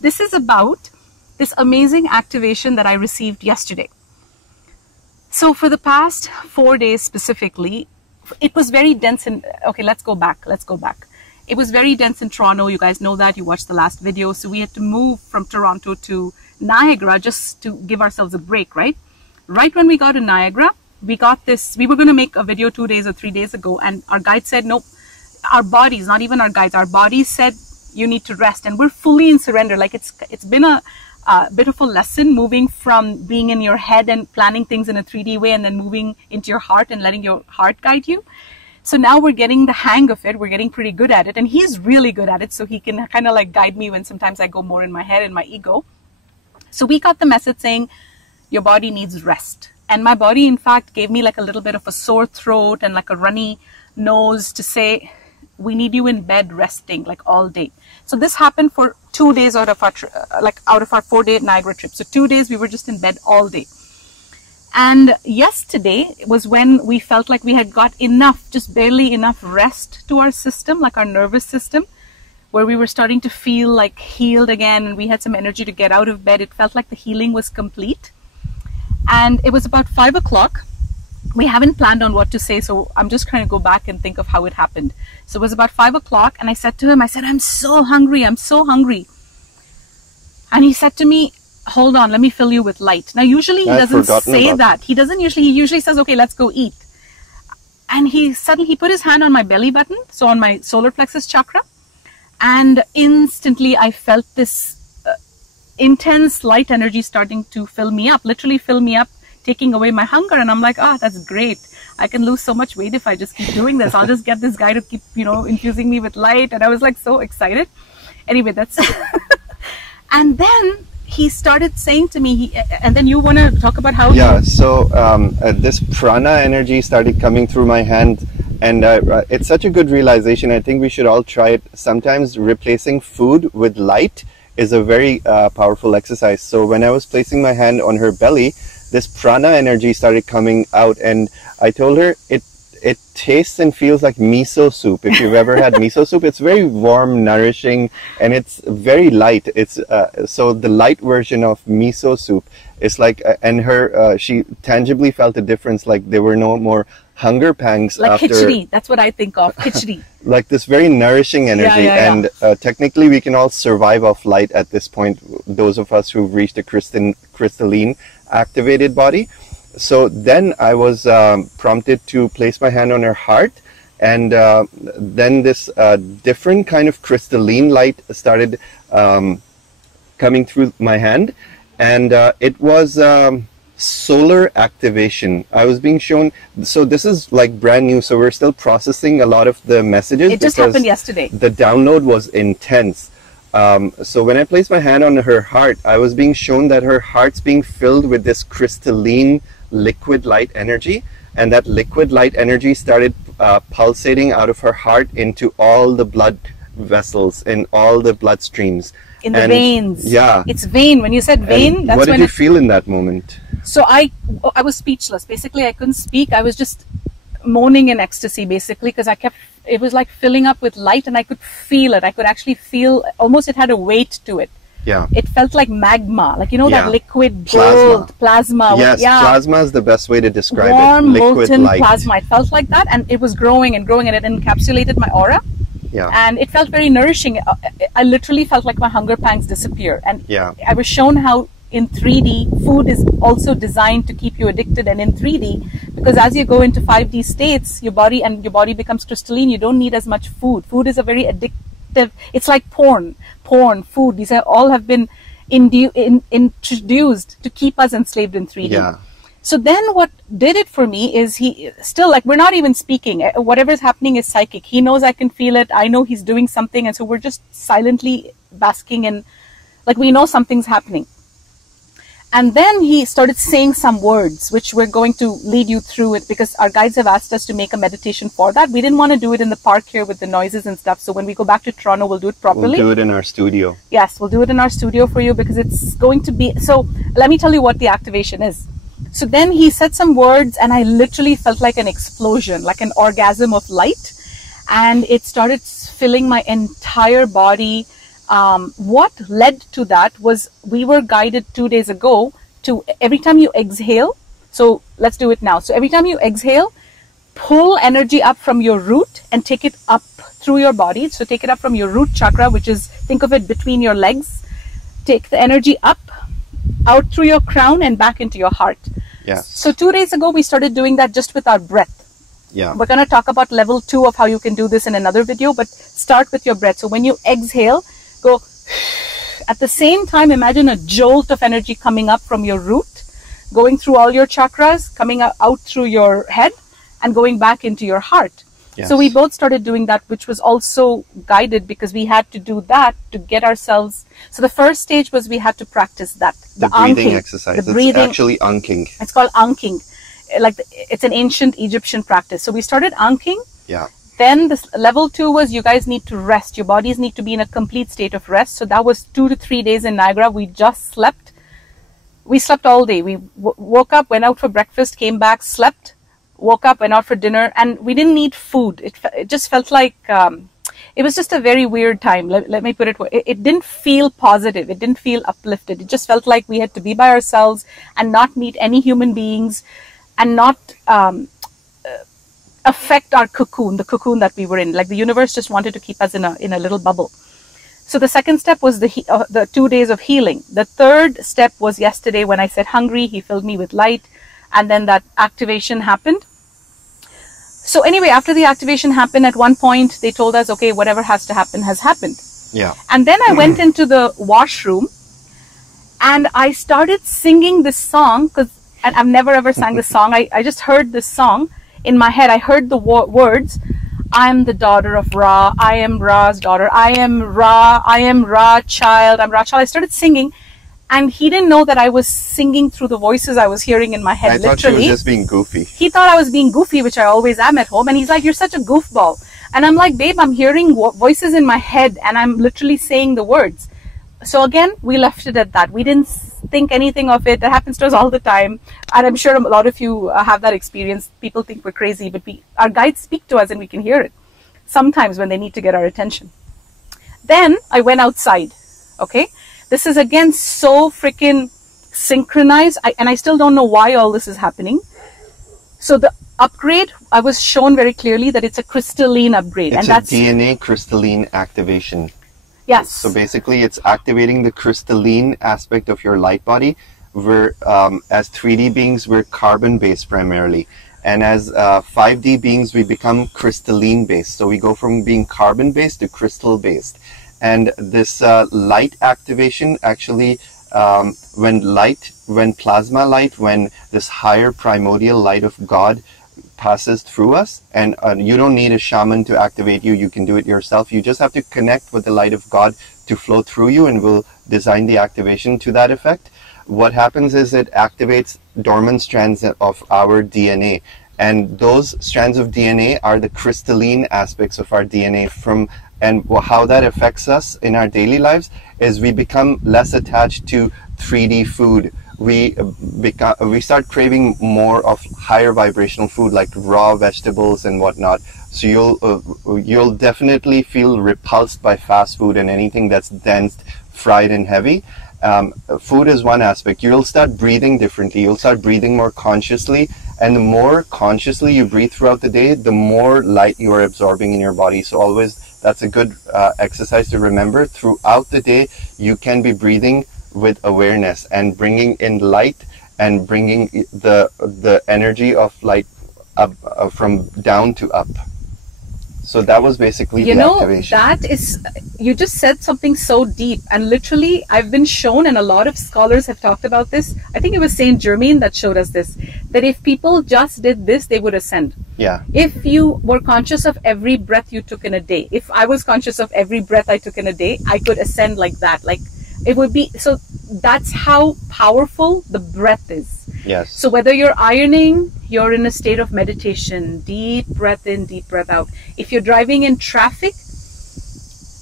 This is about this amazing activation that I received yesterday. So for the past 4 days specifically, it was very dense in, okay, let's go back. It was very dense in Toronto. You guys know that. You watched the last video. So we had to move from Toronto to Niagara just to give ourselves a break, right? Right when we got to Niagara, we got this, we were going to make a video 2 days or 3 days ago, and our guide said, nope, our bodies, not even our guides, our bodies said, you need to rest. And we're fully in surrender. Like it's been a bit of a lesson moving from being in your head and planning things in a 3D way and then moving into your heart and letting your heart guide you. So now we're getting the hang of it. We're getting pretty good at it. And he's really good at it. So he can kind of like guide me when sometimes I go more in my head and my ego. So we got the message saying, your body needs rest. And my body, in fact, gave me like a little bit of a sore throat and like a runny nose to say, we need you in bed resting like all day. So this happened for 2 days out of our 4-day Niagara trip. So 2 days we were just in bed all day. And yesterday was when we felt like we had got enough, just barely enough rest to our system, like our nervous system, where we were starting to feel like healed again and we had some energy to get out of bed. It felt like the healing was complete. And it was about 5 o'clock. We haven't planned on what to say, so I'm just trying to go back and think of how it happened. So it was about 5 o'clock, and I said to him, I said, I'm so hungry. I'm so hungry. And he said to me, hold on, let me fill you with light. Now, usually he doesn't say that. He usually says, okay, let's go eat. And he put his hand on my belly button, so on my solar plexus chakra. And instantly I felt this intense light energy starting to fill me up, literally fill me up, taking away my hunger. And I'm like, oh, that's great. I can lose so much weight if I just keep doing this. I'll just get this guy to keep, infusing me with light. And I was like so excited. Anyway, that's, and then he started saying to me, and then you want to talk about how so this prana energy started coming through my hand, and it's such a good realization. I think we should all try it. Sometimes replacing food with light is a very powerful exercise. So when I was placing my hand on her belly, this prana energy started coming out, and I told her it tastes and feels like miso soup. If you've ever had miso soup, it's very warm, nourishing, and it's very light. It's so the light version of miso soup is like, and her she tangibly felt a difference. Like there were no more hunger pangs like after khichdi. That's what I think of, khichdi. Like this very nourishing energy. And technically we can all survive off light at this point, those of us who've reached a crystalline activated body. So then I was prompted to place my hand on her heart, and then this different kind of crystalline light started coming through my hand, and it was solar activation. I was being shown, so this is like brand new, so we're still processing a lot of the messages. It just happened yesterday. The download was intense. So when I placed my hand on her heart, I was being shown that her heart's being filled with this crystalline liquid light energy, and that liquid light energy started pulsating out of her heart into all the blood vessels and all the blood streams. In the veins. Yeah. It's vein. When you said vein, and that's what did you feel in that moment? So I was speechless. Basically, I couldn't speak. I was just moaning in ecstasy, basically, because it was like filling up with light, and I could feel it. I could actually feel, almost it had a weight to it. Yeah. It felt like magma, like, that liquid gold plasma. Yes, plasma is the best way to describe warm, it. Liquid molten light. plasma. It felt like that, and it was growing and growing, and it encapsulated my aura. Yeah. And it felt very nourishing. I literally felt like my hunger pangs disappear. And yeah. I was shown how in 3D, food is also designed to keep you addicted, and in 3D, because as you go into 5D states, your body becomes crystalline. You don't need as much food. Food is a very addictive. It's like porn, food. These all have been introduced to keep us enslaved in 3D. Yeah. So then what did it for me is he still, like, we're not even speaking. Whatever's happening is psychic. He knows I can feel it. I know he's doing something. And so we're just silently basking in, like, we know something's happening. And then he started saying some words, which we're going to lead you through it, because our guides have asked us to make a meditation for that. We didn't want to do it in the park here with the noises and stuff. So when we go back to Toronto, we'll do it properly. We'll do it in our studio. Yes, we'll do it in our studio for you, because it's going to be... So let me tell you what the activation is. So then he said some words, and I literally felt like an explosion, like an orgasm of light. And it started filling my entire body. what led to that was we were guided 2 days ago to every time you exhale. So let's do it now. So every time you exhale, pull energy up from your root and take it up through your body. So take it up from your root chakra, which is, think of it between your legs. Take the energy up, out through your crown and back into your heart. Yeah. So 2 days ago, we started doing that just with our breath. Yeah. We're going to talk about level 2 of how you can do this in another video, but start with your breath. So when you exhale, go at the same time, imagine a jolt of energy coming up from your root, going through all your chakras, coming out through your head and going back into your heart. Yes. So we both started doing that, which was also guided because we had to do that to get ourselves. So the first stage was we had to practice that. The breathing exercise. The breathing. It's actually anking. It's called anking. Like it's an ancient Egyptian practice. So we started anking. Yeah. Then this level 2 was you guys need to rest. Your bodies need to be in a complete state of rest. So that was 2 to 3 days in Niagara. We just slept. We slept all day. We woke up, went out for breakfast, came back, slept, woke up, went out for dinner, and we didn't need food. It just felt like it was just a very weird time. Let me put it. It didn't feel positive. It didn't feel uplifted. It just felt like we had to be by ourselves and not meet any human beings and not affect our cocoon, the cocoon that we were in. Like the universe just wanted to keep us in a little bubble. So the second step was the 2 days of healing. The third step was yesterday when I said hungry, he filled me with light, and then that activation happened. So anyway, after the activation happened, at one point they told us, okay, whatever has to happen has happened. Yeah. And then I went into the washroom and I started singing this song, and I've never ever sang this song. I just heard this song in my head. I heard the words, I'm the daughter of Ra, I am Ra's daughter, I am Ra child, I'm Ra child. I started singing, and he didn't know that I was singing through the voices I was hearing in my head. I thought literally. she was just being goofy. He thought I was being goofy, which I always am at home, and he's like, you're such a goofball. And I'm like, babe, I'm hearing voices in my head, and I'm literally saying the words. So again, we left it at that. We didn't think anything of it. That happens to us all the time. And I'm sure a lot of you have that experience. People think we're crazy, but our guides speak to us and we can hear it sometimes when they need to get our attention. Then I went outside. Okay. This is again so freaking synchronized. And I still don't know why all this is happening. So the upgrade, I was shown very clearly that it's a crystalline upgrade. It's a DNA crystalline activation. Yes. So basically, it's activating the crystalline aspect of your light body. We're, as 3D beings, we're carbon-based primarily. And as 5D beings, we become crystalline-based. So we go from being carbon-based to crystal-based. And this light activation actually, when plasma light, when this higher primordial light of God passes through us, and you don't need a shaman to activate you, you can do it yourself. You just have to connect with the light of God to flow through you, and we'll design the activation to that effect. What happens is it activates dormant strands of our DNA, and those strands of DNA are the crystalline aspects of our DNA. And how that affects us in our daily lives is we become less attached to 3D food. We start craving more of higher vibrational food like raw vegetables and whatnot. So you'll definitely feel repulsed by fast food and anything that's dense, fried, and heavy. Food is one aspect. You'll start breathing differently. You'll start breathing more consciously, and the more consciously you breathe throughout the day, the more light you are absorbing in your body. So always, that's a good exercise to remember. Throughout the day, you can be breathing with awareness and bringing in light and bringing the energy of light up, from down to up. So that was basically the activation. That is, you just said something so deep, and literally I've been shown, and a lot of scholars have talked about this. I think it was Saint Germain that showed us this, that if people just did this, they would ascend. Yeah. If you were conscious of every breath you took in a day, if I was conscious of every breath I took in a day, I could ascend like that. Like, it would be, so that's how powerful the breath is. Yes. So whether you're ironing, you're in a state of meditation, deep breath in, deep breath out. If you're driving in traffic,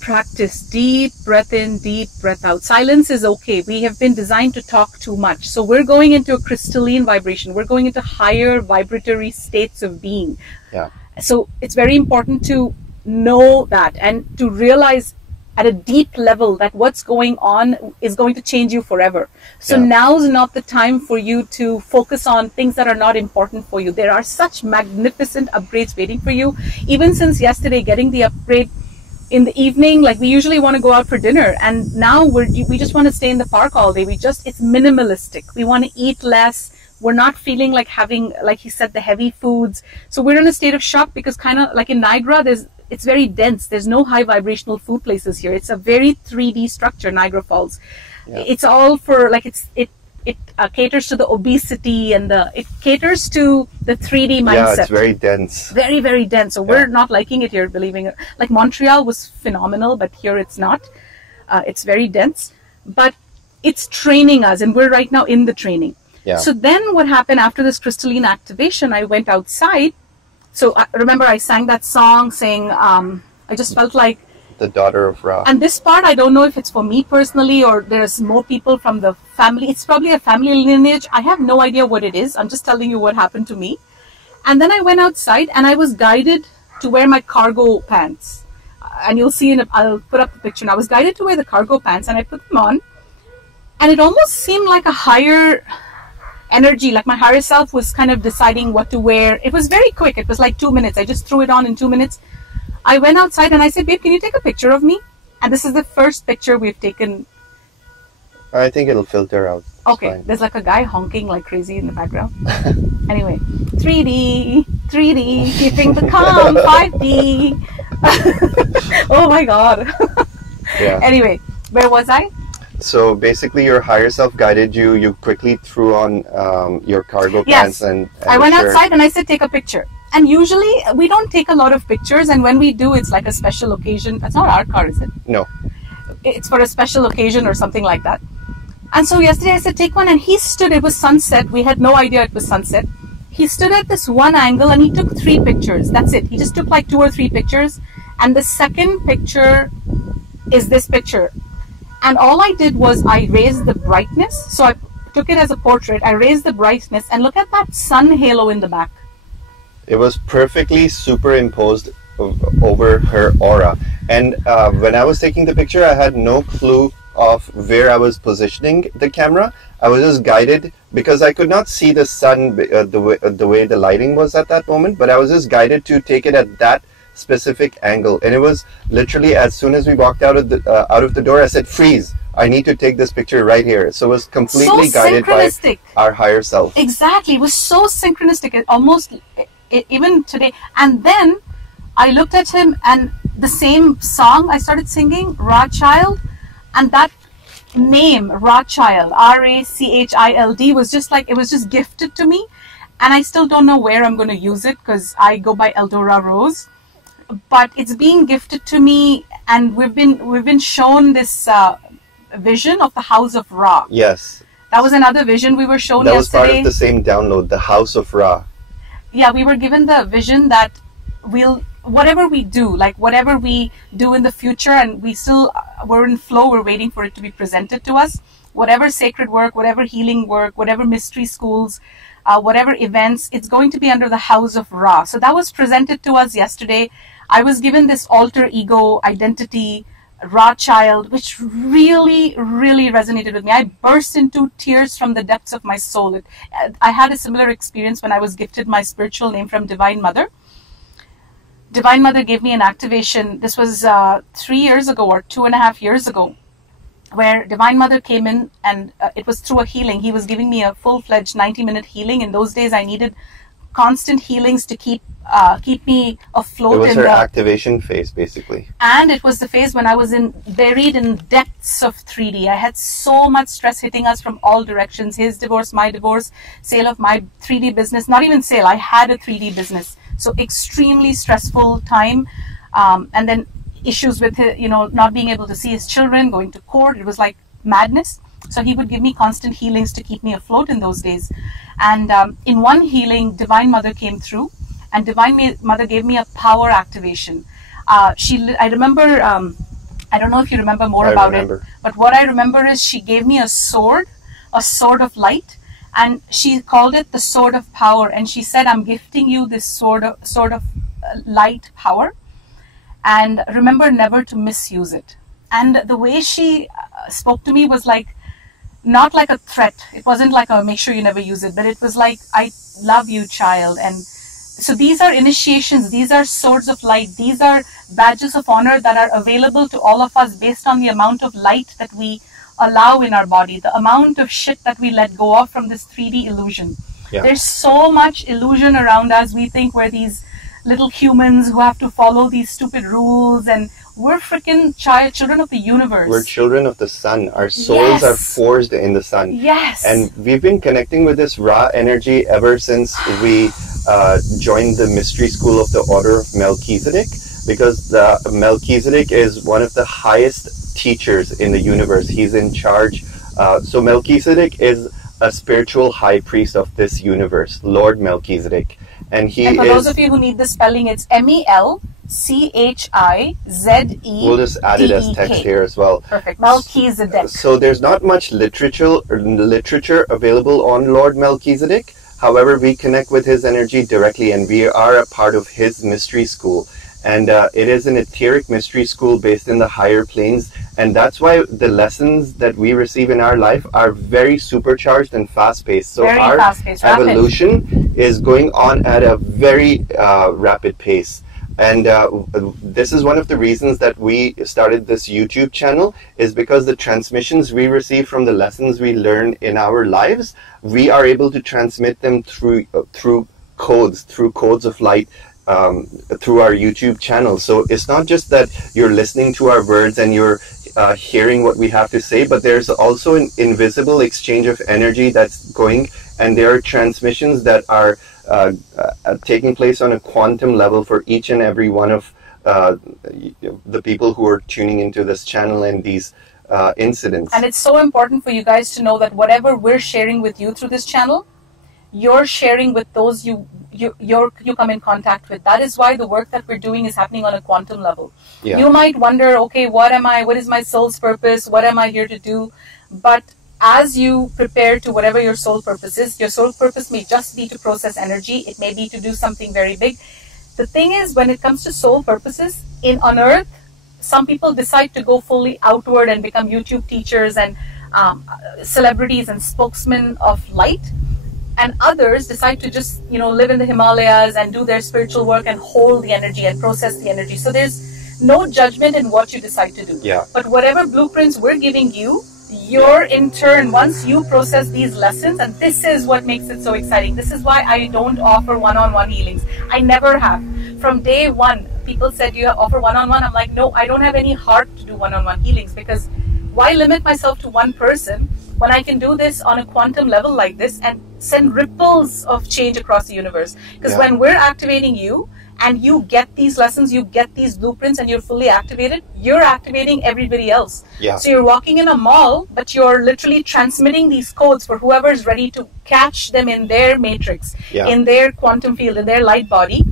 practice deep breath in, deep breath out. Silence is okay. We have been designed to talk too much. So we're going into a crystalline vibration. We're going into higher vibratory states of being. Yeah. So it's very important to know that and to realize at a deep level that what's going on is going to change you forever. So now's not the time for you to focus on things that are not important for you. There are such magnificent upgrades waiting for you. Even since yesterday, getting the upgrade in the evening, like we usually want to go out for dinner, and now we just want to stay in the park all day. It's minimalistic. We want to eat less. We're not feeling like having, like he said, the heavy foods. So we're in a state of shock because kind of like in Niagara, it's very dense. There's no high vibrational food places here. It's a very 3D structure, Niagara Falls. It's all for like it caters to the obesity and it caters to the 3D mindset. Yeah, it's very dense. Very, very dense. So we're not liking it here, believing it. Like Montreal was phenomenal, but here it's not. It's very dense, but it's training us, and we're right now in the training. Yeah. So then what happened after this crystalline activation, I went outside. So I remember I sang that song saying, I just felt like the daughter of Ra. And this part, I don't know if it's for me personally or there's more people from the family. It's probably a family lineage. I have no idea what it is. I'm just telling you what happened to me. And then I went outside and I was guided to wear my cargo pants. And you'll see, I'll put up the picture. And I was guided to wear the cargo pants and I put them on. And it almost seemed like a higher energy, like my higher self was kind of deciding what to wear. It was very quick. It was like 2 minutes. I just threw it on in 2 minutes. I went outside and I said, babe, can you take a picture of me? And this is the first picture we've taken. I think it'll filter out. It's okay, fine. There's like a guy honking like crazy in the background. Anyway, 3D, keeping the calm, 5D. Oh my God. Yeah. Anyway, where was I? So basically your higher self guided you. You quickly threw on your cargo pants and I went shirt. outside and I said, take a picture. And usually we don't take a lot of pictures, and when we do, it's like a special occasion. That's not our car, is it? No. It's for a special occasion or something like that. And so yesterday I said, take one, and he stood, it was sunset. We had no idea it was sunset. He stood at this one angle and he took 3 pictures. That's it. He just took like 2 or 3 pictures. And the second picture is this picture. And all I did was I raised the brightness. So I took it as a portrait. I raised the brightness and look at that sun halo in the back. It was perfectly superimposed over her aura. And when I was taking the picture, I had no clue of where I was positioning the camera. I was just guided because I could not see the sun the way the lighting was at that moment, but I was just guided to take it at that specific angle. And it was literally as soon as we walked out of the door, I said, freeze. I need to take this picture right here. So it was completely guided by our higher self. Exactly. It was so synchronistic. It almost... even today. And then I looked at him and the same song I started singing, Ra Child, and that name, Ra Child, R-A-C-H-I-L-D, was just like, it was just gifted to me. And I still don't know where I'm going to use it because I go by Eldora Rose, but it's being gifted to me, and we've been shown this vision of the House of Ra. Yes. That was another vision we were shown yesterday. That was part of the same download, the House of Ra. Yeah, we were given the vision that whatever we do, like whatever we do in the future, and we're in flow, we're waiting for it to be presented to us. Whatever sacred work, whatever healing work, whatever mystery schools, whatever events, it's going to be under the House of Ra. So that was presented to us yesterday. I was given this alter ego identity, Ra Child, which really, really resonated with me. I burst into tears from the depths of my soul. I had a similar experience when I was gifted my spiritual name from Divine Mother. Divine Mother gave me an activation. This was 3 years ago or 2.5 years ago, where Divine Mother came in, and it was through a healing. He was giving me a full-fledged 90-minute healing. In those days, I needed constant healings to keep me afloat. It was her activation phase, basically. And it was the phase when I was buried in depths of 3D. I had so much stress hitting us from all directions. His divorce, my divorce, sale of my 3D business. Not even sale, I had a 3D business. So extremely stressful time. And then issues with, not being able to see his children, going to court. It was like madness. So he would give me constant healings to keep me afloat in those days. And in one healing, Divine Mother came through, and Divine Mother gave me a power activation. I remember, I don't know if you remember more about it, but what I remember is she gave me a sword of light, and she called it the sword of power. And she said, I'm gifting you this sword of light power, and remember never to misuse it. And the way she spoke to me was like, not like a threat. It wasn't like a make sure you never use it, but it was like, I love you, child. And so these are initiations, these are swords of light, these are badges of honor that are available to all of us based on the amount of light that we allow in our body, the amount of shit that we let go of from this 3D illusion. Yeah. There's so much illusion around us. We think we're these little humans who have to follow these stupid rules, and we're freaking children of the universe. We're children of the sun. Our souls are forged in the sun. Yes. And we've been connecting with this Ra energy ever since we joined the mystery school of the Order of Melchizedek, because the Melchizedek is one of the highest teachers in the universe. He's in charge. So Melchizedek is a spiritual high priest of this universe, Lord Melchizedek. And for those of you who need the spelling, it's Melchizedek. We'll just add it as text here as well. Perfect. Melchizedek. So there's not much literature available on Lord Melchizedek. However, we connect with his energy directly, and we are a part of his mystery school. And it is an etheric mystery school based in the higher planes. And that's why the lessons that we receive in our life are very supercharged and fast-paced. So our evolution is going on at a very rapid pace. And this is one of the reasons that we started this YouTube channel, is because the transmissions we receive from the lessons we learn in our lives, we are able to transmit them through codes of light, through our YouTube channel. So it's not just that you're listening to our words and you're hearing what we have to say, but there's also an invisible exchange of energy that's going, and there are transmissions that are taking place on a quantum level for each and every one of the people who are tuning into this channel and these incidents. And it's so important for you guys to know that whatever we're sharing with you through this channel, you're sharing with those you come in contact with. That is why the work that we're doing is happening on a quantum level. Yeah. You might wonder, okay, what is my soul's purpose? What am I here to do? But as you prepare to whatever your soul purpose is, your soul purpose may just be to process energy. It may be to do something very big. The thing is, when it comes to soul purposes, on Earth, some people decide to go fully outward and become YouTube teachers and celebrities and spokesmen of light. And others decide to just, live in the Himalayas and do their spiritual work and hold the energy and process the energy. So there's no judgment in what you decide to do. Yeah. But whatever blueprints we're giving you, you're in turn, once you process these lessons, and this is what makes it so exciting. This is why I don't offer one-on-one healings. I never have. From day one, people said, you offer one-on-one. I'm like, no, I don't have any heart to do one-on-one healings, because why limit myself to one person when I can do this on a quantum level like this and send ripples of change across the universe? Because when we're activating you and you get these lessons, you get these blueprints, and you're fully activated, you're activating everybody else. Yeah. So you're walking in a mall, but you're literally transmitting these codes for whoever is ready to catch them in their matrix, in their quantum field, in their light body.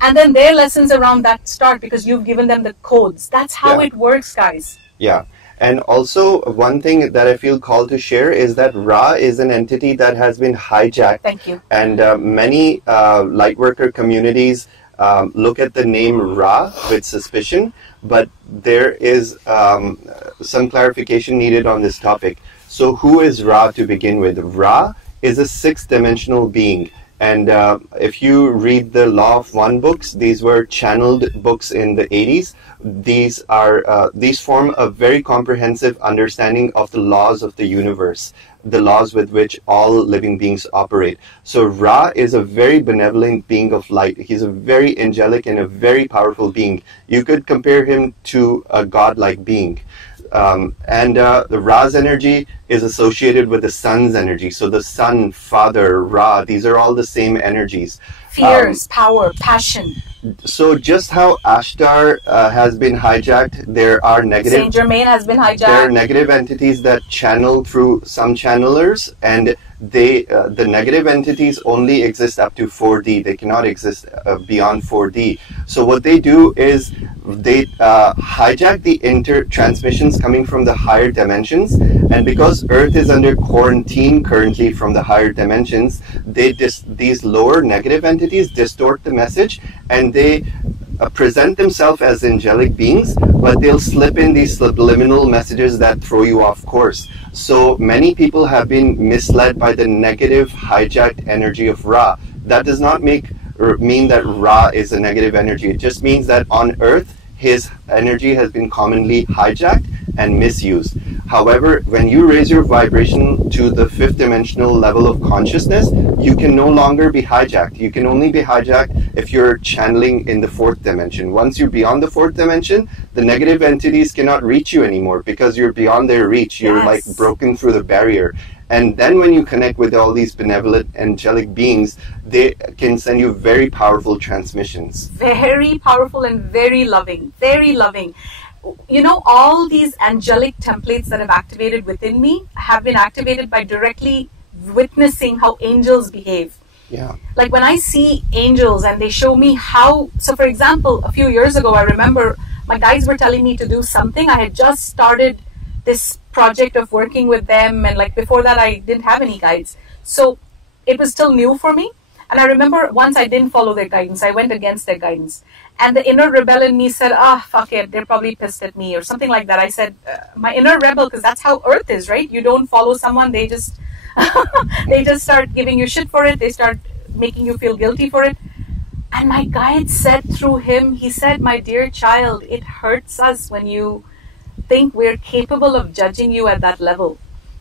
And then their lessons around that start because you've given them the codes. That's how it works, guys. Yeah. And also, one thing that I feel called to share is that Ra is an entity that has been hijacked. Thank you. And many lightworker communities look at the name Ra with suspicion, but there is some clarification needed on this topic. So who is Ra to begin with? Ra is a sixth-dimensional being. And if you read the Law of One books, these were channeled books in the 80s. These form a very comprehensive understanding of the laws of the universe, the laws with which all living beings operate. So Ra is a very benevolent being of light. He's a very angelic and a very powerful being. You could compare him to a godlike being. The Ra's energy is associated with the sun's energy. So the sun, father, Ra, these are all the same energies. Fears, power, passion. So just how Ashtar has been hijacked, there are negative... Saint Germain has been hijacked. There are negative entities that channel through some channelers, and the negative entities only exist up to 4D. They cannot exist beyond 4D. So what they do is they hijack the transmissions coming from the higher dimensions, and because Earth is under quarantine currently from the higher dimensions, these lower negative entities distort the message, and they present themselves as angelic beings, but they'll slip in these subliminal messages that throw you off course. So many people have been misled by the negative, hijacked energy of Ra. That does not mean that Ra is a negative energy. It just means that on Earth, his energy has been commonly hijacked and misused. However, when you raise your vibration to the 5th dimensional level of consciousness, you can no longer be hijacked. You can only be hijacked if you're channeling in the 4th dimension. Once you're beyond the 4th dimension, the negative entities cannot reach you anymore because you're beyond their reach. You're like broken through the barrier. And then when you connect with all these benevolent angelic beings, they can send you very powerful transmissions. Very powerful and very loving, very loving. You know, all these angelic templates that have activated within me have been activated by directly witnessing how angels behave. Yeah. Like when I see angels and they show me how, so for example, a few years ago, I remember my guides were telling me to do something. I had just started this project of working with them, and like before that I didn't have any guides, so it was still new for me. And I remember once I didn't follow their guidance, I went against their guidance, and the inner rebel in me said, fuck it, they're probably pissed at me or something like that. I said, my inner rebel, because that's how Earth is, right? You don't follow someone, they just they just start giving you shit for it, they start making you feel guilty for it. And my guide said through him, he said, my dear child, it hurts us when you think we're capable of judging you at that level,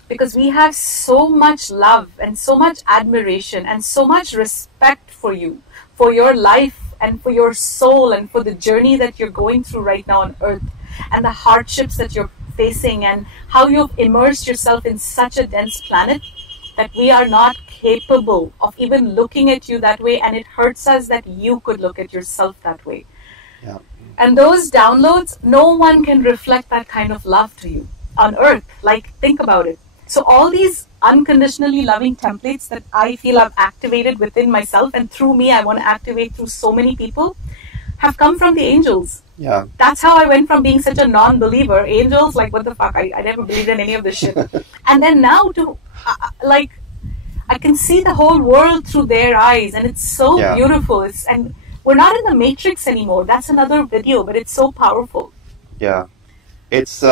because we have so much love and so much admiration and so much respect for you, for your life and for your soul and for the journey that you're going through right now on Earth and the hardships that you're facing and how you've immersed yourself in such a dense planet that we are not capable of even looking at you that way, and it hurts us that you could look at yourself that way. Yeah. And those downloads, no one can reflect that kind of love to you on Earth. Like, think about it. So all these unconditionally loving templates that I feel I've activated within myself, and through me I want to activate through so many people, have come from the angels. Yeah. That's how I went from being such a non-believer. Angels, like, what the fuck? I never believed in any of this shit. And then now to, like, I can see the whole world through their eyes, and it's so beautiful. And we're not in the matrix anymore. That's another video, but it's so powerful. Yeah. It's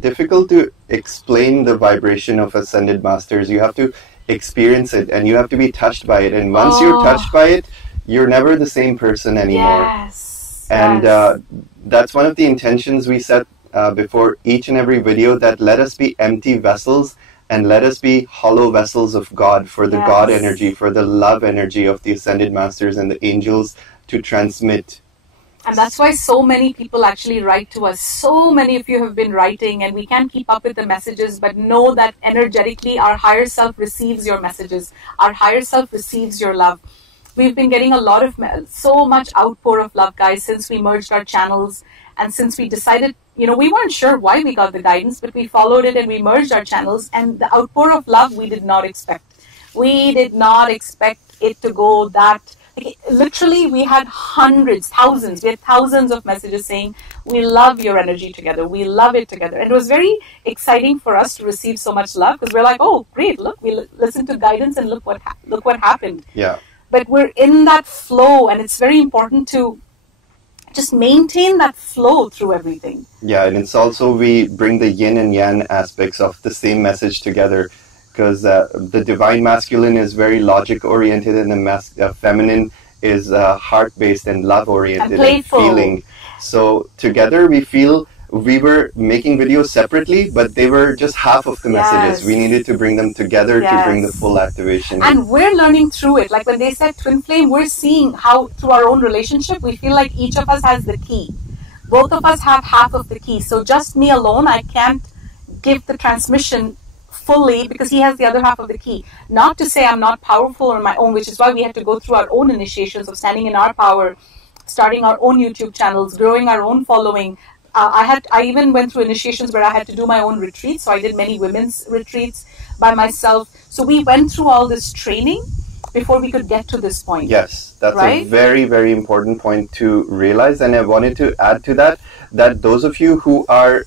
difficult to explain the vibration of ascended masters. You have to experience it, and you have to be touched by it. And once you're touched by it, you're never the same person anymore. Yes. And that's one of the intentions we set before each and every video, that let us be empty vessels and let us be hollow vessels of God, for the God energy, for the love energy of the ascended masters and the angels to transmit. And that's why so many people actually write to us. So many of you have been writing, and we can't keep up with the messages, but know that energetically our higher self receives your messages. Our higher self receives your love. We've been getting a lot of, so much outpour of love, guys, since we merged our channels and since we decided, you know, we weren't sure why we got the guidance, but we followed it and we merged our channels, and the outpour of love we did not expect. We did not expect it to go that. Like, literally, we had hundreds, thousands. We had thousands of messages saying, we love your energy together. We love it together. And it was very exciting for us to receive so much love, because we're like, oh, great, look, we listened to guidance and look what happened. Yeah. But we're in that flow, and it's very important to just maintain that flow through everything. Yeah, and it's also, we bring the yin and yang aspects of the same message together, because the divine masculine is very logic-oriented, and the feminine is heart-based and love-oriented and feeling. So together we feel we were making videos separately, but they were just half of the messages. We needed to bring them together to bring the full activation. And we're learning through it. Like when they said twin flame, we're seeing how through our own relationship, we feel like each of us has the key. Both of us have half of the key. So just me alone, I can't give the transmission fully because he has the other half of the key. Not to say I'm not powerful on my own, which is why we had to go through our own initiations of standing in our power, starting our own YouTube channels, growing our own following. I even went through initiations where I had to do my own retreats. So I did many women's retreats by myself. So we went through all this training before we could get to this point. Yes, that's a very, very important point to realize. And I wanted to add to that, that those of you who are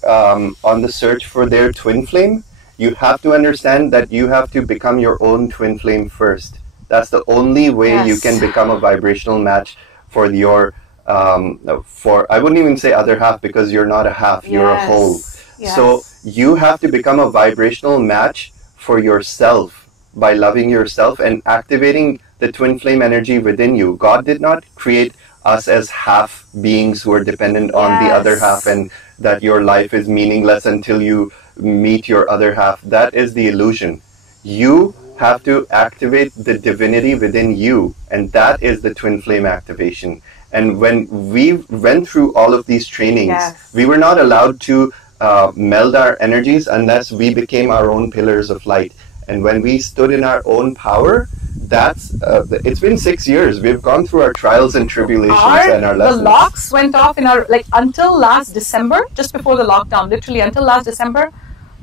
on the search for their twin flame, you have to understand that you have to become your own twin flame first. That's the only way you can become a vibrational match for your I wouldn't even say other half, because you're not a half, you're a whole. Yes. So you have to become a vibrational match for yourself by loving yourself and activating the twin flame energy within you. God did not create us as half beings who are dependent on the other half, and that your life is meaningless until you meet your other half. That is the illusion. You have to activate the divinity within you, and that is the twin flame activation. And when we went through all of these trainings, we were not allowed to meld our energies unless we became our own pillars of light. And when we stood in our own power, that's it's been 6 years. We've gone through our trials and tribulations and our lessons. The locks went off in our, like, until last December, just before the lockdown, literally until last December,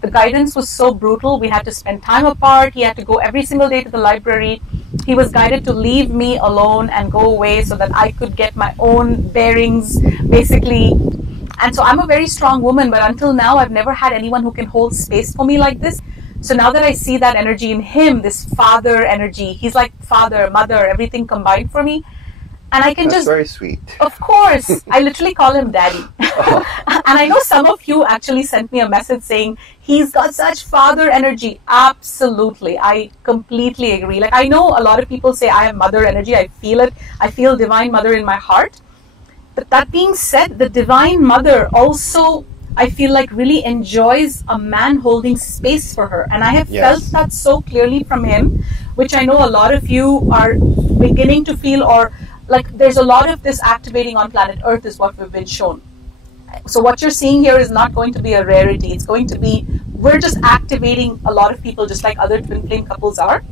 the guidance was so brutal. We had to spend time apart. He had to go every single day to the library. He was guided to leave me alone and go away so that I could get my own bearings, basically. And so I'm a very strong woman, but until now, I've never had anyone who can hold space for me like this. So now that I see that energy in him, this father energy, he's like father, mother, everything combined for me. And I can That's very sweet. Of course. I literally call him daddy. And I know some of you actually sent me a message saying, he's got such father energy. Absolutely. I completely agree. Like, I know a lot of people say I have mother energy. I feel it. I feel divine mother in my heart. But that being said, the divine mother also, I feel like, really enjoys a man holding space for her. And I have felt that so clearly from him, which I know a lot of you are beginning to feel, or like there's a lot of this activating on planet Earth is what we've been shown. So what you're seeing here is not going to be a rarity. It's going to be, we're just activating a lot of people just like other twin flame couples are.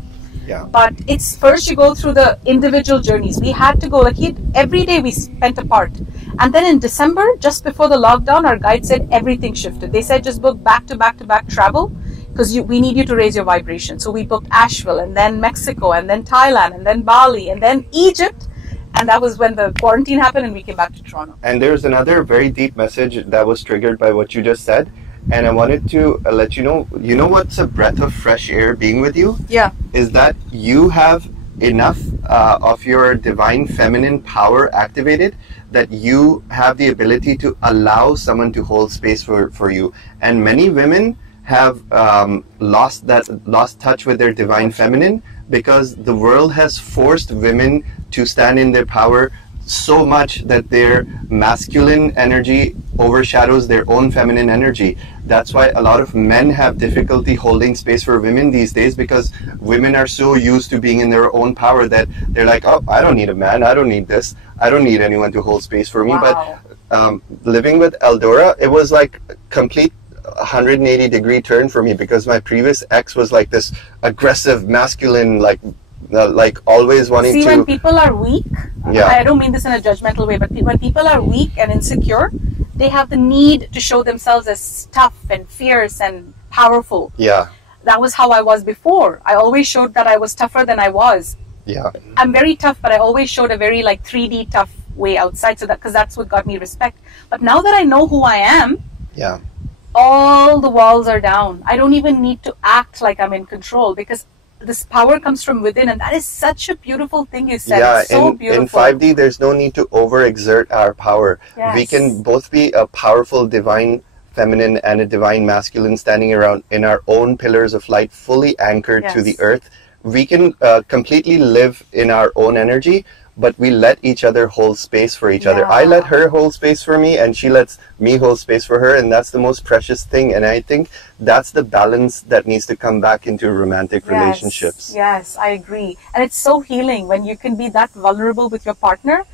Yeah. But it's first you go through the individual journeys. We had to go, like, every day we spent apart. And then in December, just before the lockdown, our guide said everything shifted. They said just book back to back to back travel because we need you to raise your vibration. So we booked Asheville, and then Mexico, and then Thailand, and then Bali, and then Egypt. And that was when the quarantine happened and we came back to Toronto. And there's another very deep message that was triggered by what you just said. And I wanted to let you know what's a breath of fresh air being with you? Yeah. Is that you have enough of your divine feminine power activated that you have the ability to allow someone to hold space for you. And many women have lost touch with their divine feminine because the world has forced women to stand in their power so much that their masculine energy overshadows their own feminine energy. That's why a lot of men have difficulty holding space for women these days, because women are so used to being in their own power that they're like, oh, I don't need a man, I don't need this, I don't need anyone to hold space for me. Wow. But living with Eldora, it was like complete 180-degree turn for me, because my previous ex was like this aggressive, masculine, like always wanting to... See, when people are weak, yeah. I don't mean this in a judgmental way, but when people are weak and insecure, they have the need to show themselves as tough and fierce and powerful. Yeah. That was how I was before. I always showed that I was tougher than I was. Yeah. I'm very tough, but I always showed a very like 3D tough way outside, so that because that's what got me respect. But now that I know who I am, yeah, all the walls are down. I don't even need to act like I'm in control, because this power comes from within, and that is such a beautiful thing you said. Yeah, it's so beautiful. In 5D, there's no need to overexert our power. Yes. We can both be a powerful divine feminine and a divine masculine standing around in our own pillars of light, fully anchored to the earth. We can completely live in our own energy, but we let each other hold space for each other. I let her hold space for me, and she lets me hold space for her, and that's the most precious thing. And I think that's the balance that needs to come back into romantic relationships. Yes, I agree. And it's so healing when you can be that vulnerable with your partner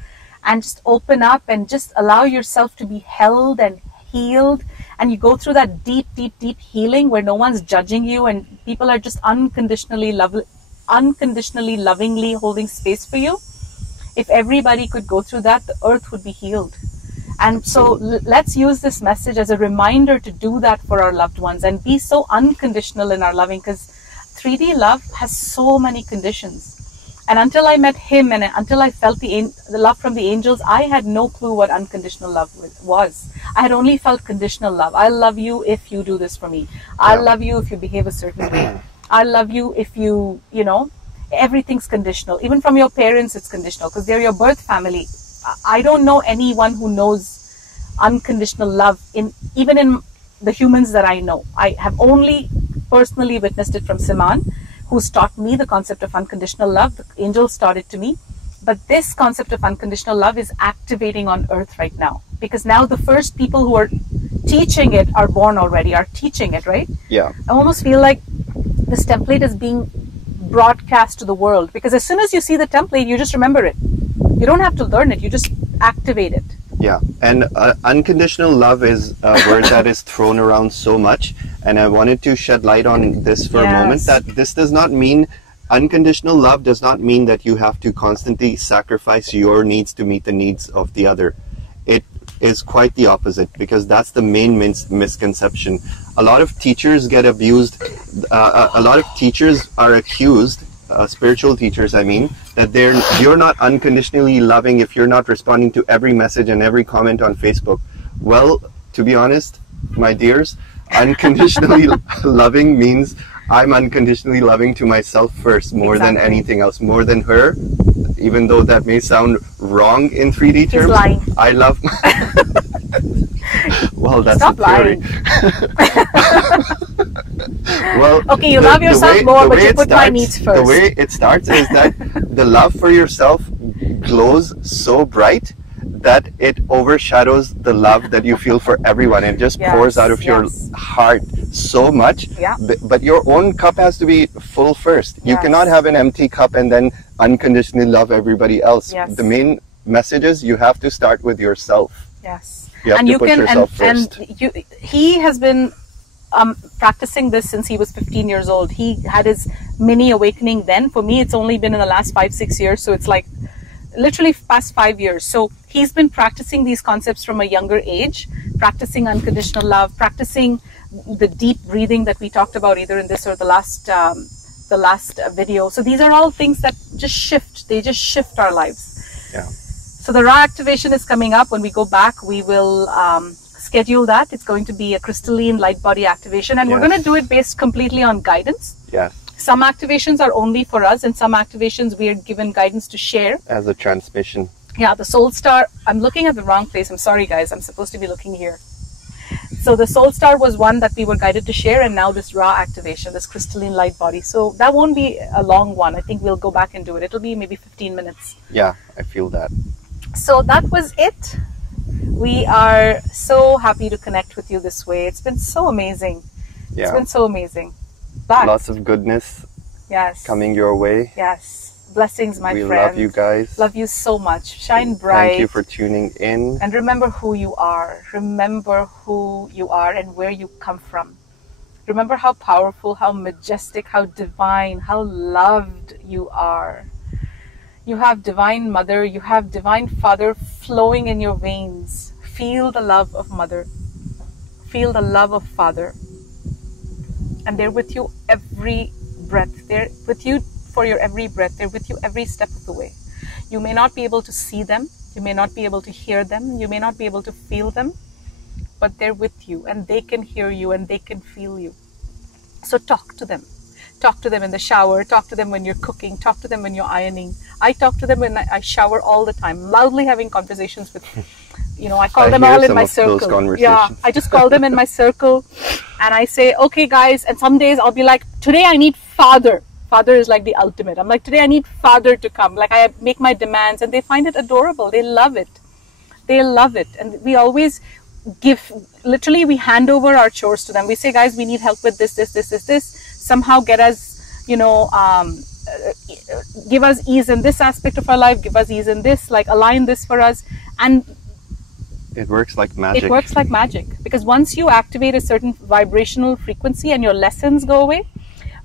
and just open up and just allow yourself to be held and healed. And you go through that deep, deep, deep healing where no one's judging you and people are just unconditionally, lovingly holding space for you. If everybody could go through that, the earth would be healed. And so let's use this message as a reminder to do that for our loved ones and be so unconditional in our loving, because 3D love has so many conditions. And until I met him and until I felt the love from the angels, I had no clue what unconditional love was. I had only felt conditional love. I love you if you do this for me. I love you if you behave a certain way. I love you if you know, everything's conditional. Even from your parents, it's conditional because they're your birth family. I don't know anyone who knows unconditional love even in the humans that I know. I have only personally witnessed it from Siman, who's taught me the concept of unconditional love. The angels taught it to me. But this concept of unconditional love is activating on earth right now, because now the first people who are teaching it are born already, are teaching it, right? Yeah. I almost feel like this template is being broadcast to the world, because as soon as you see the template, you just remember it. You don't have to learn it, you just activate it. Yeah, and unconditional love is a word that is thrown around so much, and I wanted to shed light on this for a moment, that this does not mean, unconditional love does not mean that you have to constantly sacrifice your needs to meet the needs of the other. It is quite the opposite, because that's the main misconception. A lot of teachers get abused, a lot of teachers are accused, spiritual teachers I mean, that you're not unconditionally loving if you're not responding to every message and every comment on Facebook. Well, to be honest, my dears, unconditionally loving means I'm unconditionally loving to myself first, more than anything else, more than her. Even though that may sound wrong in 3D terms, lying. I love well, that's Stop a theory. Well, okay, you love yourself more, but you put my needs first. The way it starts is that the love for yourself glows so bright that it overshadows the love that you feel for everyone. It just pours out of your heart so much. Yeah. But your own cup has to be full first. You cannot have an empty cup and then unconditionally love everybody else. Yes. The main message is you have to start with yourself. Yes. You have to put yourself first. He has been practicing this since he was 15 years old. He had his mini awakening then. For me, it's only been in the last 5-6 years. So it's like literally past 5 years. So he's been practicing these concepts from a younger age, practicing unconditional love, practicing the deep breathing that we talked about either in this or the last video. So these are all things that just shift. They just shift our lives. Yeah. So the raw activation is coming up. When we go back, we will schedule that. It's going to be a crystalline light body activation, and we're going to do it based completely on guidance. Yes. Some activations are only for us, and some activations we are given guidance to share. As a transmission. Yeah, the soul star. I'm looking at the wrong place. I'm sorry, guys. I'm supposed to be looking here. So the soul star was one that we were guided to share, and now this raw activation, this crystalline light body. So that won't be a long one. I think we'll go back and do it. It'll be maybe 15 minutes. Yeah, I feel that. So that was it. We are so happy to connect with you this way. It's been so amazing. Yeah. It's been so amazing. Lots of goodness coming your way. Yes. Blessings, my friend. We love you guys. Love you so much. Shine bright. Thank you for tuning in. And remember who you are. Remember who you are and where you come from. Remember how powerful, how majestic, how divine, how loved you are. You have divine mother, you have divine father flowing in your veins. Feel the love of mother. Feel the love of father. And they're with you every breath. They're with you for your every breath. They're with you every step of the way. You may not be able to see them. You may not be able to hear them. You may not be able to feel them. But they're with you, and they can hear you, and they can feel you. So talk to them. Talk to them in the shower. Talk to them when you're cooking. Talk to them when you're ironing. I talk to them when I shower all the time, loudly having conversations with, I call them all in my circle. Yeah, I just call them in my circle, and I say, okay, guys. And some days I'll be like, today I need father. Father is like the ultimate. I'm like, today I need father to come. Like I make my demands, and they find it adorable. They love it. They love it. And we always literally we hand over our chores to them. We say, guys, we need help with this. Somehow get us, give us ease in this aspect of our life, give us ease in this, like align this for us. And it works like magic. It works like magic, because once you activate a certain vibrational frequency and your lessons go away,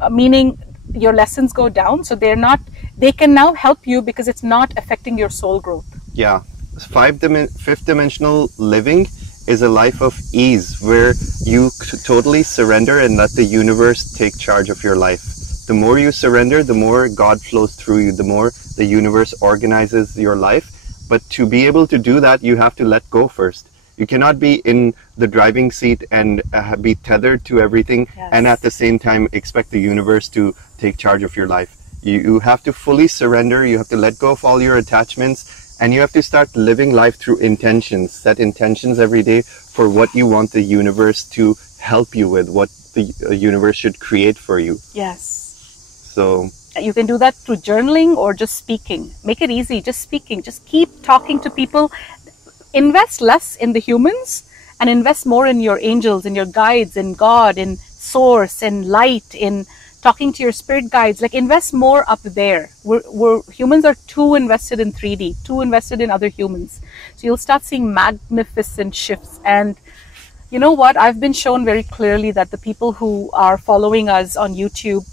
meaning your lessons go down, so they can now help you because it's not affecting your soul growth. Yeah. Fifth dimensional living is a life of ease, where you totally surrender and let the universe take charge of your life. The more you surrender, the more God flows through you, the more the universe organizes your life. But to be able to do that, you have to let go first. You cannot be in the driving seat and be tethered to everything, and at the same time expect the universe to take charge of your life. You have to fully surrender. You have to let go of all your attachments And you have to start living life through intentions. Set intentions every day for what you want the universe to help you with, what the universe should create for you. Yes. So you can do that through journaling or just speaking. Make it easy, just speaking. Just keep talking to people. Invest less in the humans and invest more in your angels, in your guides, in God, in source, in light, in talking to your spirit guides. Like, invest more up there. Humans are too invested in 3D, too invested in other humans. So you'll start seeing magnificent shifts. And you know what? I've been shown very clearly that the people who are following us on YouTube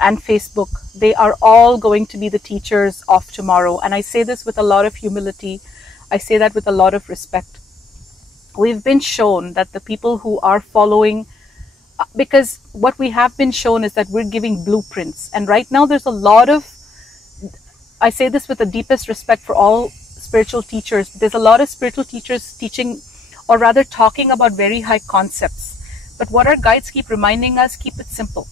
and Facebook, they are all going to be the teachers of tomorrow. And I say this with a lot of humility. I say that with a lot of respect. We've been shown that the people who are following, because what we have been shown is that we're giving blueprints. And right now there's a lot of, I say this with the deepest respect for all spiritual teachers, there's a lot of spiritual teachers teaching, or rather talking about very high concepts. But what our guides keep reminding us, keep it simple.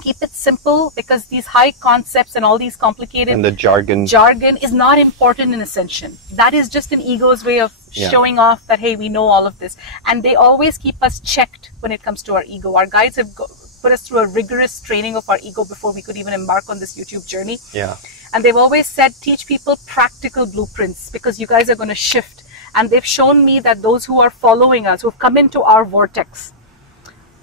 Keep it simple, because these high concepts and all these complicated and the jargon is not important in ascension. That is just an ego's way of showing off that, hey, we know all of this. And they always keep us checked when it comes to our ego. Our guides have put us through a rigorous training of our ego before we could even embark on this YouTube journey. Yeah. And they've always said, teach people practical blueprints, because you guys are going to shift. And they've shown me that those who are following us, who've come into our vortex,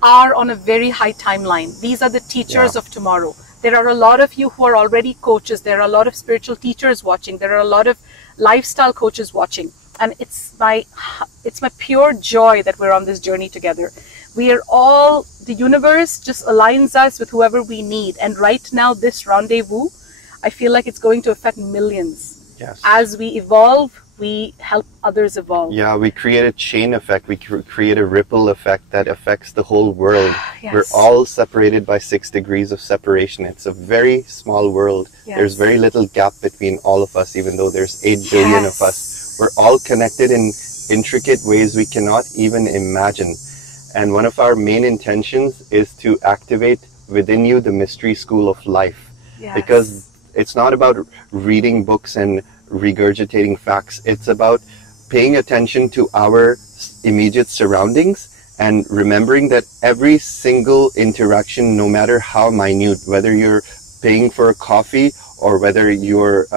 are on a very high timeline. These are the teachers of tomorrow. There are a lot of you who are already coaches. There are a lot of spiritual teachers watching. There are a lot of lifestyle coaches watching. And it's my pure joy that we're on this journey together. We are all, the universe just aligns us with whoever we need. And right now, this rendezvous, I feel like it's going to affect millions. Yes. As we evolve, we help others evolve. Yeah, we create a chain effect. We create a ripple effect that affects the whole world. Yes. We're all separated by 6 degrees of separation. It's a very small world. Yes. There's very little gap between all of us, even though there's 8 billion of us. We're all connected in intricate ways we cannot even imagine. And one of our main intentions is to activate within you the mystery school of life. Yes. Because it's not about reading books and regurgitating facts. It's about paying attention to our immediate surroundings and remembering that every single interaction, no matter how minute, whether you're paying for a coffee or whether you're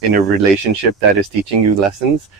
in a relationship that is teaching you lessons,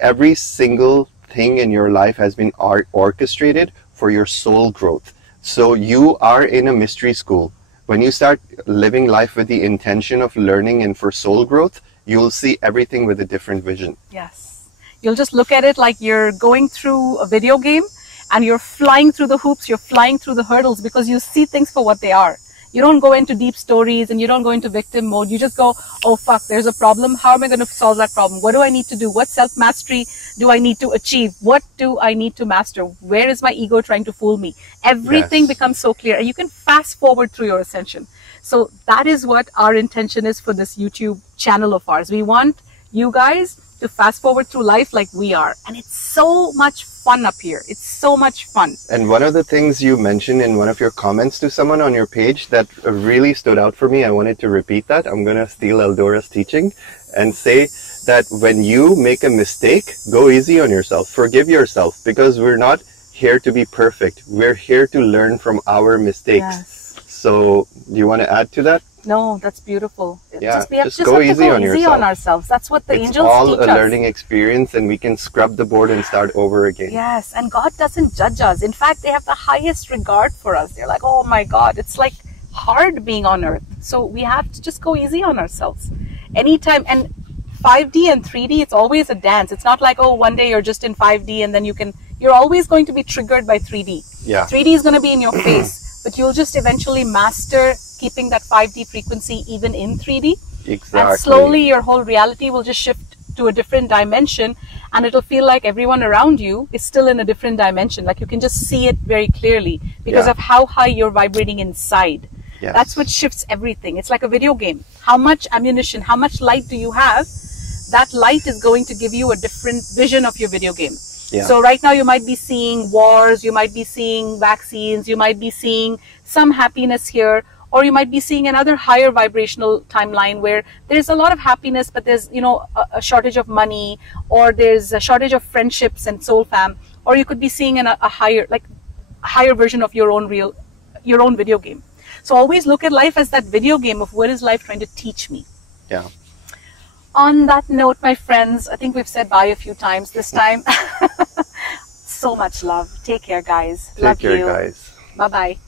every single thing in your life has been orchestrated for your soul growth. So you are in a mystery school. When you start living life with the intention of learning and for soul growth, you'll see everything with a different vision. Yes. You'll just look at it like you're going through a video game and you're flying through the hoops, you're flying through the hurdles, because you see things for what they are. You don't go into deep stories and you don't go into victim mode. You just go, oh fuck, there's a problem. How am I going to solve that problem? What do I need to do? What self-mastery do I need to achieve? What do I need to master? Where is my ego trying to fool me? Everything becomes so clear, and you can fast forward through your ascension. So that is what our intention is for this YouTube channel of ours. We want you guys to fast forward through life like we are. And it's so much fun up here. It's so much fun. And one of the things you mentioned in one of your comments to someone on your page that really stood out for me, I wanted to repeat that. I'm going to steal Eldora's teaching and say that when you make a mistake, go easy on yourself. Forgive yourself, because we're not here to be perfect. We're here to learn from our mistakes. Yes. So do you want to add to that? No, that's beautiful. Yeah, we have just to go easy on easy yourself. on ourselves. That's what the It's angels all teach a us. learning experience, and we can scrub the board and start over again. Yes, and God doesn't judge us. In fact, they have the highest regard for us. They're like, oh my God, it's like hard being on earth. So we have to just go easy on ourselves. Anytime, and 5D and 3D, it's always a dance. It's not like, oh, one day you're just in 5D and then you're always going to be triggered by 3D. Yeah. 3D is going to be in your face, but you'll just eventually master keeping that 5D frequency even in 3D. Exactly. And slowly your whole reality will just shift to a different dimension, and it'll feel like everyone around you is still in a different dimension. Like you can just see it very clearly because of how high you're vibrating inside. Yes. That's what shifts everything. It's like a video game. How much ammunition, how much light do you have? That light is going to give you a different vision of your video game. Yeah. So right now you might be seeing wars, you might be seeing vaccines, you might be seeing some happiness here, Or you might be seeing another higher vibrational timeline where there's a lot of happiness, but there's, you know, a shortage of money, or there's a shortage of friendships and soul fam. Or you could be seeing a higher version of your own video game. So always look at life as that video game of what is life trying to teach me. Yeah. On that note, my friends, I think we've said bye a few times this time. So much love. Take care, guys. Take care, guys. Bye-bye.